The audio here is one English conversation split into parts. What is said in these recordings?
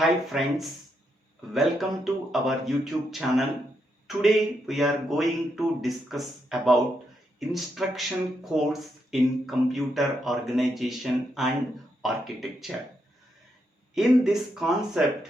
Hi friends, welcome to our YouTube channel. Today we are going to discuss about instruction codes in computer organization and architecture. In this concept,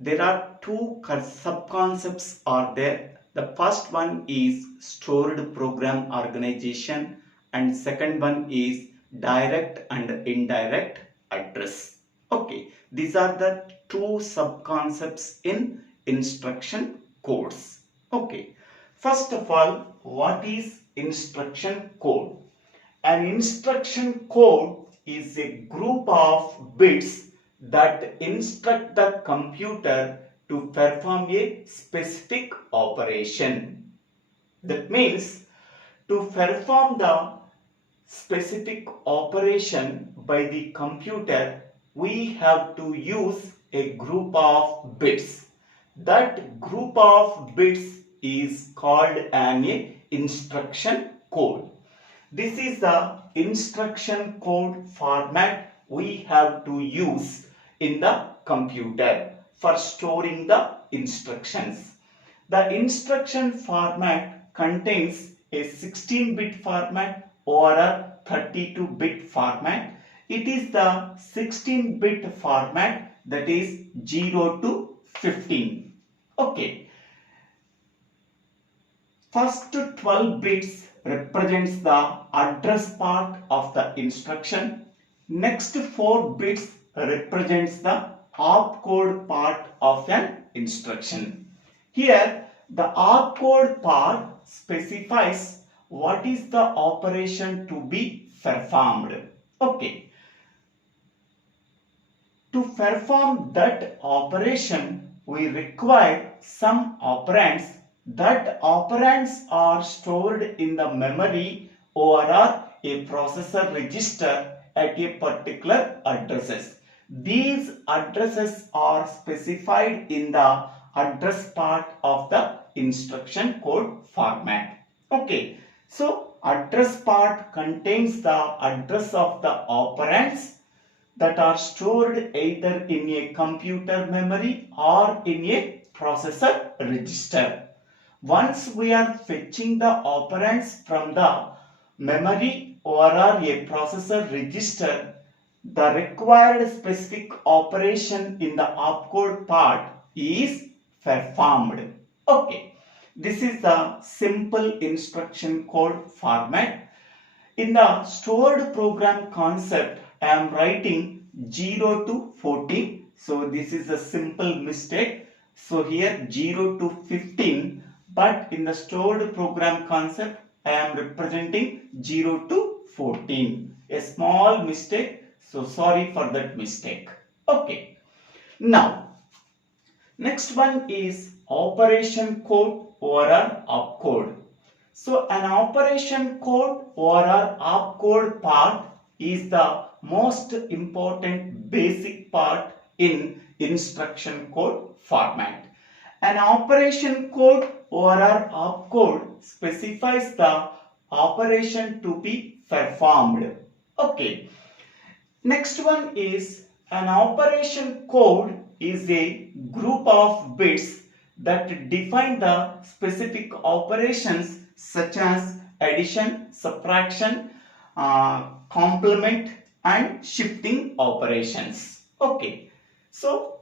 there are two sub-concepts are there. The first one is stored program organization and second one is direct and indirect address. Okay, these are the two sub-concepts in instruction codes. Okay, first of all, what is instruction code? An instruction code is a group of bits that instruct the computer to perform a specific operation. That means to perform the specific operation by the computer, we have to use a group of bits. That group of bits is called an instruction code. This is the instruction code format we have to use in the computer for storing the instructions. The instruction format contains a 16-bit format or a 32-bit format. It is the 16-bit format, that is 0 to 15. Okay. First 12 bits represents the address part of the instruction. Next 4 bits represents the opcode part of an instruction. Here the opcode part specifies what is the operation to be performed. Okay. To perform that operation, we require some operands. That operands are stored in the memory or a processor register at a particular addresses. These addresses are specified in the address part of the instruction code format. Okay, so address part contains the address of the operands that are stored either in a computer memory or in a processor register. Once we are fetching the operands from the memory or a processor register, the required specific operation in the opcode part is performed. Okay, this is the simple instruction code format. In the stored program concept, I am writing 0 to 14. So this is a simple mistake. So here 0 to 15. But in the stored program concept, I am representing 0 to 14. A small mistake. So sorry for that mistake. Okay. Now, next one is operation code or an opcode. So an operation code or an opcode part is the most important basic part in instruction code format. An operation code or an opcode specifies the operation to be performed. Okay. Next one is an operation code is a group of bits that define the specific operations such as addition, subtraction, complement and shifting operations. Okay. So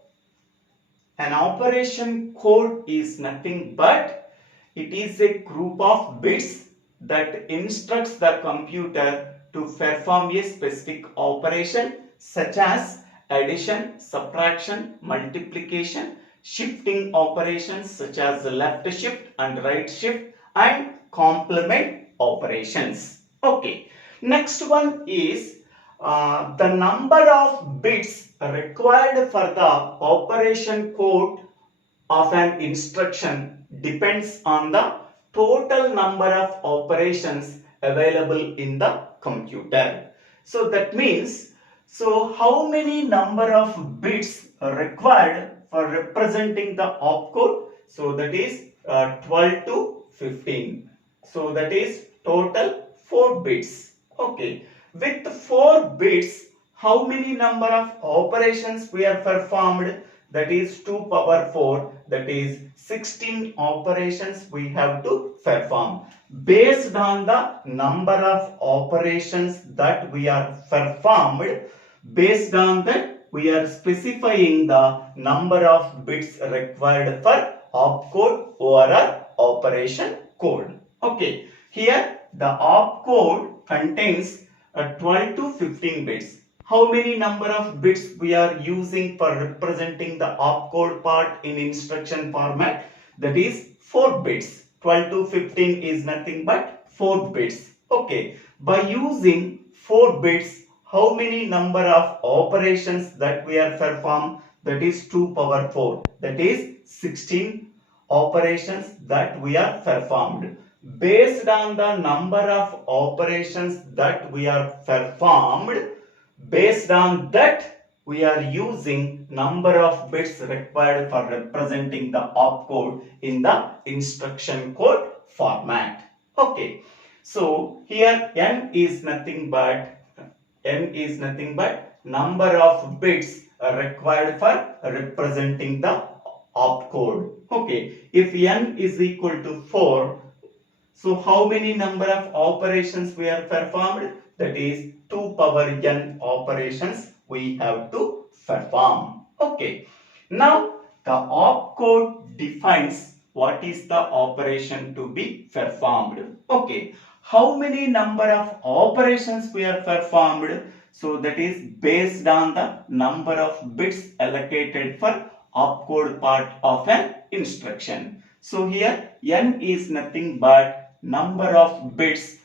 an operation code is nothing but it is a group of bits that instructs the computer to perform a specific operation such as addition, subtraction, multiplication, shifting operations such as left shift and right shift and complement operations. Okay. Next one is the number of bits required for the operation code of an instruction depends on the total number of operations available in the computer. So that means, so how many number of bits are required for representing the opcode? So that is 12 to 15. So that is total 4 bits. Okay. With 4 bits, how many number of operations we are performed? that is 2 power 4, that is 16 operations we have to perform. Based on the number of operations that we are performed, based on that we are specifying the number of bits required for opcode or operation code. Okay, here the opcode contains 12 to 15 bits. How many number of bits we are using for representing the opcode part in instruction format? That is 4 bits. 12 to 15 is nothing but 4 bits. Okay, by using 4 bits, how many number of operations that we are perform? That is 2 power 4. That is 16 operations that we are performed. Based on the number of operations that we are performed, based on that we are using number of bits required for representing the opcode in the instruction code format. Okay, so here n is nothing but number of bits required for representing the opcode. Okay, if n is equal to 4, so how many number of operations we are performed? That is 2 power n operations we have to perform. Okay, now the opcode defines what is the operation to be performed. Okay, how many number of operations we are performed? So that is based on the number of bits allocated for opcode part of an instruction. So here n is nothing but number of bits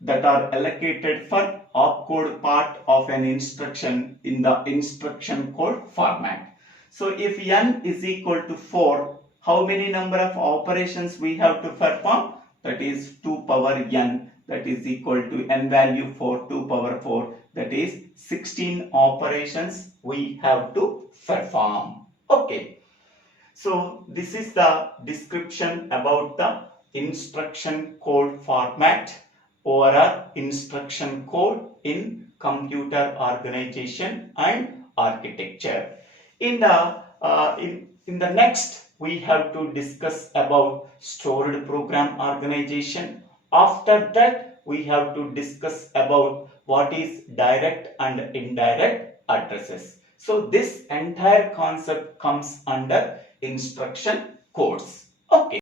that are allocated for opcode part of an instruction in the instruction code format. So if n is equal to 4, how many number of operations we have to perform? That is 2 power n, that is equal to n value for 2 power 4, that is 16 operations we have to perform. Okay, so this is the description about the instruction code format or instruction code in computer organization and architecture. In the next we have to discuss about stored program organization. After that we have to discuss about what is direct and indirect addresses. So this entire concept comes under instruction codes. Okay.